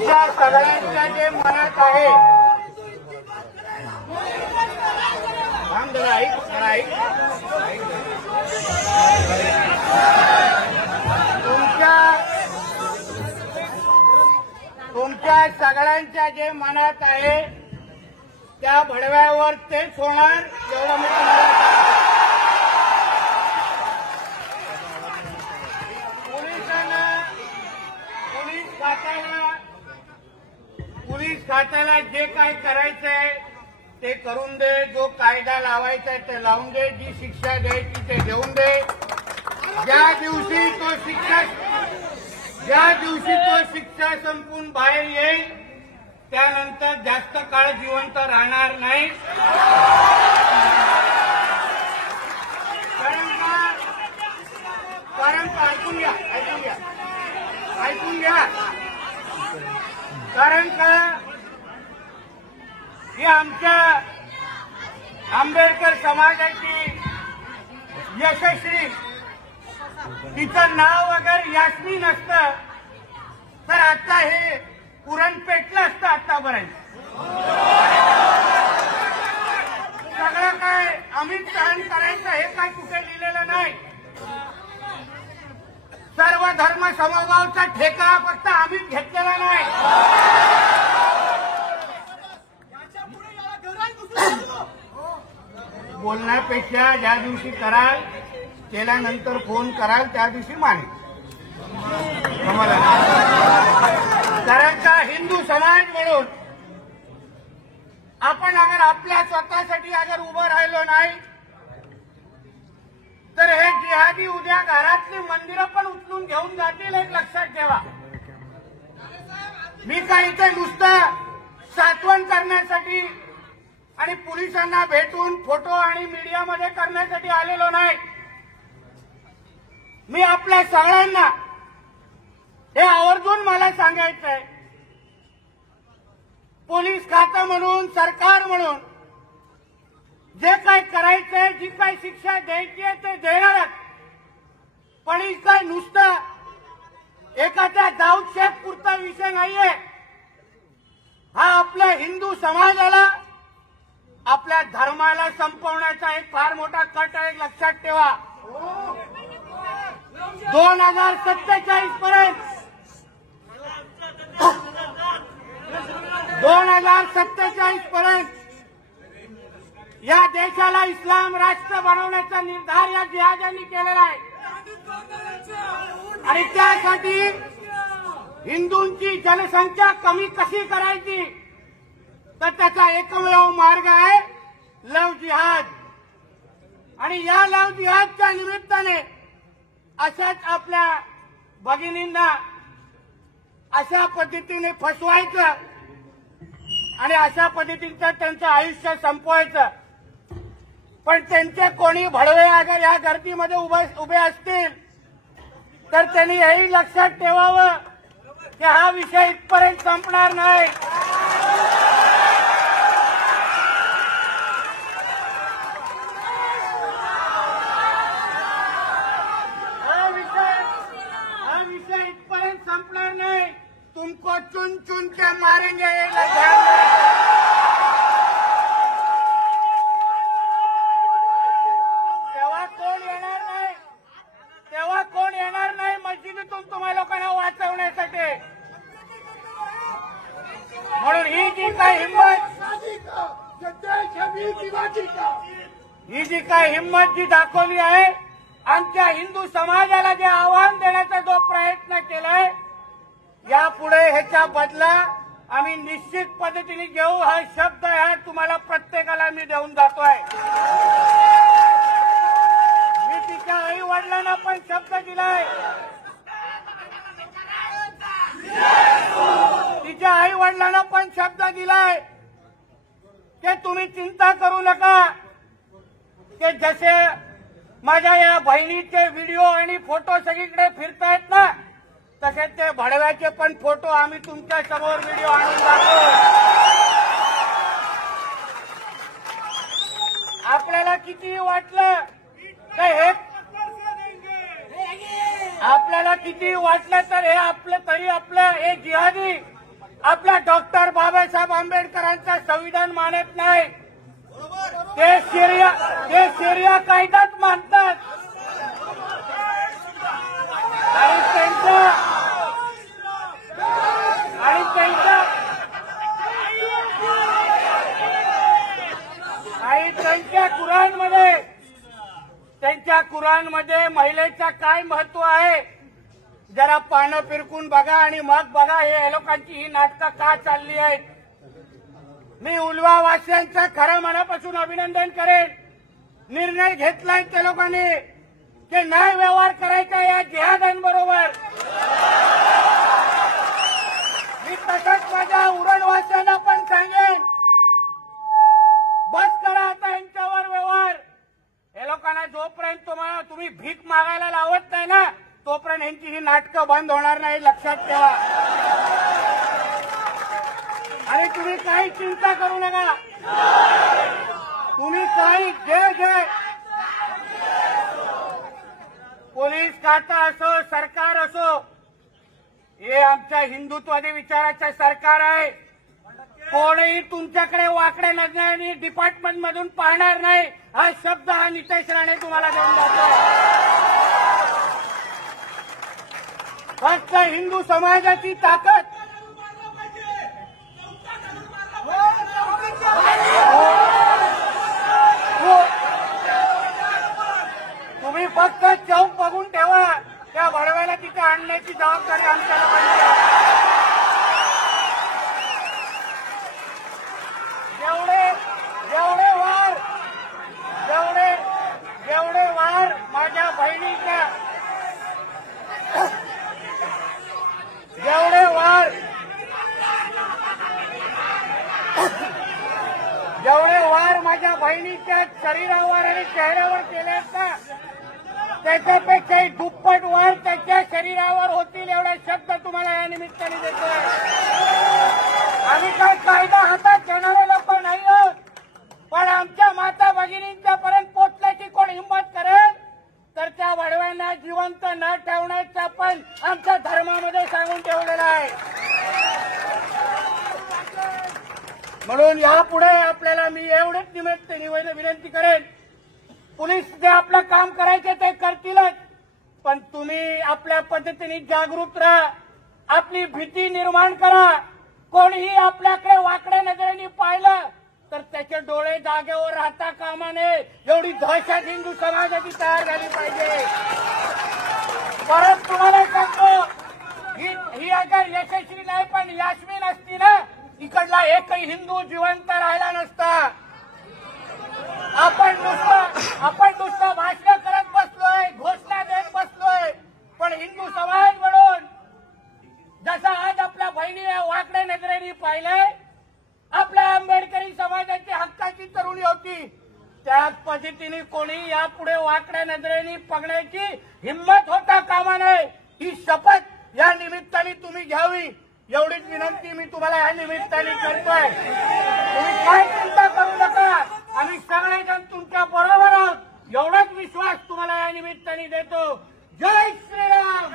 तुमच्या सगळ्यांच्या जे मनात आहे तुमच्या सगळ्यांच्या जे मनात आहे त्या भडव्यावर तेच होणार एवढं मी पोलीस खात्याला जे काय करायचंय ते करून दे, जो कायदा लावायचा ते लावून दे, जी शिक्षा द्यायची ते देऊन दे. ज्या दिवशी तो शिक्षा संपून बाहेर येईल त्यानंतर जास्त काळ जिवंत राहणार नाही. कारण ऐकून घ्या कारण का ही आमच्या आंबेडकर समाजाची यशस्वी तिचं नाव अगर यास्मी नसतं तर आता हे पुरण पेटलं असतं आतापर्यंत. सगळं काय आम्हीच सहन करायचं हे काय कुठे लिहिलेलं नाही. सर्व धर्म समभावाचा ठेका फक्त आम्हीच घेतलेला नाही. बोलण्यापेक्षा ज्या दिवशी कराल केल्यानंतर फोन कराल त्या दिवशी मानेल. कारण का हिंदू समाज म्हणून आपण अगर आपल्या स्वतःसाठी अगर उभं राहिलो नाही तर हे जिहादी उद्या घरातली मंदिरं पण उचलून घेऊन जातील. एक लक्षात ठेवा. मी काय इथे नुसतं सात्वन करण्यासाठी आणि पोलिसांना भेटून फोटो आणि मीडियामध्ये करण्यासाठी आलेलो नाही. मी आपल्या सगळ्यांना हे आवर्जून मला सांगायचंय, पोलीस खातं म्हणून सरकार म्हणून जे काय करायचंय, जी काय शिक्षा द्यायची आहे ते देणारच. पण ही काय नुसतं एखाद्या दाऊदशेख पुरता विषय नाहीये. हा आपल्या हिंदू समाजाला आपल्या धर्माला संपवण्याचा एक फार मोठा कट आहे. लक्षात ठेवा. 2047 पर्यंत 2047 पर्यंत या देशाला इस्लाम राष्ट्र बनवण्याचा निर्धार या जिहाद्यांनी केलेला आहे. आणि त्यासाठी हिंदूंची जनसंख्या कमी कशी करायची तर त्याचा एकमेव मार्ग आहे लव जिहाद. आणि या लव जिहादच्या निमित्ताने अशाच आपल्या भगिनींना अशा पद्धतीने फसवायचं आणि अशा पद्धतीचं त्यांचं आयुष्य संपवायचं. पण त्यांचे कोणी भडवे अगर या गर्दीमध्ये उभे असतील तर त्यांनी हेही लक्षात ठेवावं की हा विषय इथपर्यंत संपणार नाही. हा विषय इथपर्यंत संपणार नाही. तुमको चुन चुन के मारेंगे. तेव्हा कोण येणार नाही मस्जिदीतून तुम्हा लोकांना वाचवण्यासाठी. म्हणून ही जी काय हिंमत जी दाखवली आहे, आमच्या हिंदू समाजाला जे आव्हान देण्याचा जो प्रयत्न केलाय, यापुढे ह्याचा बदला आम्ही निश्चित पद्धतीने घेऊ. हा शब्द आहे तुम्हाला प्रत्येकाला मी देऊन जातोय. मी तिच्या आई वडिलांना पण शब्द दिलाय. तिच्या आई वडिलांना पण शब्द दिलाय की तुम्ही चिंता करू नका की जसे माझ्या या बहिणीचे व्हिडिओ आणि फोटो सगळीकडे फिरतायत ना, तसे ते भडव्याचे पण फोटो आम्ही तुमच्या समोर व्हिडिओ आणून दाखवू. आपल्याला किती वाटलं आपल्याला किती वाटलं तर हे आपलं तरी आपलं हे जिहादी आपल्या डॉक्टर बाबासाहेब आंबेडकरांचं संविधान मानत नाही, ते शरिया कायदाच मानतात आणि त्यांच्या कुराणमध्ये महिलेचं काय महत्व आहे जरा पानं फिरकून बघा आणि मग बघा हे लोकांची ही नाटकं का चालली आहेत। मी उल्वा वासियांचं खरं मनापासून अभिनंदन करेन। निर्णय घेतलाय त्या लोकांनी की नाही व्यवहार करायचा या जिहाद्यांबरोबर। मी तसंच माझ्या उरणवासियांना पण सांगेन, बस करा आता यांच्यावर व्यवहार। हे लोकांना जोपर्यंत तुम्ही भीक मागायला लावत नाही ना तोपर्यंत यांची ही नाटकं बंद होणार नाही, लक्षात ठेवा। आणि तुम्ही काही चिंता करू नका, तुम्ही काही जे पोलीस खाता असो सरकार असो हे आमच्या हिंदुत्ववादी विचाराचं सरकार आहे। कोणीही तुमच्याकडे वाकडे नजरेने डिपार्टमेंट मधून पाहणार नाही, हा शब्द हा नितेश राणे तुम्हाला देऊन जातो। फक्त हिंदू समाजाची ताकद तुम्ही फक्त चौक बघून ठेवा, त्या भडव्याला तिथे आणण्याची जबाबदारी आमच्या लोकांची आहे। जेवढे वार माझ्या बहिणीच्या शरीरावर आणि चेहऱ्यावर केले असता त्याच्यापेक्षाही दुप्पट वार त्याच्या शरीरावर होतील एवढे शब्द तुम्हाला या निमित्ताने देतोय। आम्ही काही कायदा हातात घेणारे लोक नाही आहोत, पण आमच्या माता भगिनींच्या पर्यंत पोचण्याची कोण हिंमत करेल तर त्या वडव्यांना जिवंत न ठेवण्याचं पण आमच्या धर्मामध्ये सांगून ठेवलेलं आहे। म्हणून यापुढे आपल्याला मी एवढेच निमित्ताने विनंती करेन, पोलीस जे आपलं काम करायचे ते करतीलच, पण तुम्ही आपल्या पद्धतीने जागृत राहा, आपली भीती निर्माण करा। कोणीही आपल्याकडे वाकड्या नजरेने पाहिलं तर त्याचे डोळे जागेवर राहता कामा नये, एवढी दहशत हिंदू समाजाची तयार झाली पाहिजे। परत तुम्हाला सांगतो, ही अगर यशस्वी नाही पण यास्मीन असती ना इकडला एकही हिंदू जिवंत राहिला नसता। आपण नुसतं भाषण करत बसलोय, घोषणा देत बसलोय, पण हिंदू समाज म्हणून जसा आज आपल्या बहिणीने वाकड्या नजरेने पाहिलंय, आपल्या आंबेडकरी समाजाची हक्काची तरुणी होती, त्याच पद्धतीने कोणी यापुढे वाकड्या नजरेने बघण्याची हिंमत होता कामा नये, ही शपथ या निमित्ताने तुम्ही घ्यावी एवढीच विनंती मी तुम्हाला या निमित्ताने करतोय। तुम्ही काय चिंता करू नका, आम्ही सगळेजण तुमच्या बरोबर आहोत एवढाच विश्वास तुम्हाला या निमित्ताने देतो। जय श्रीराम।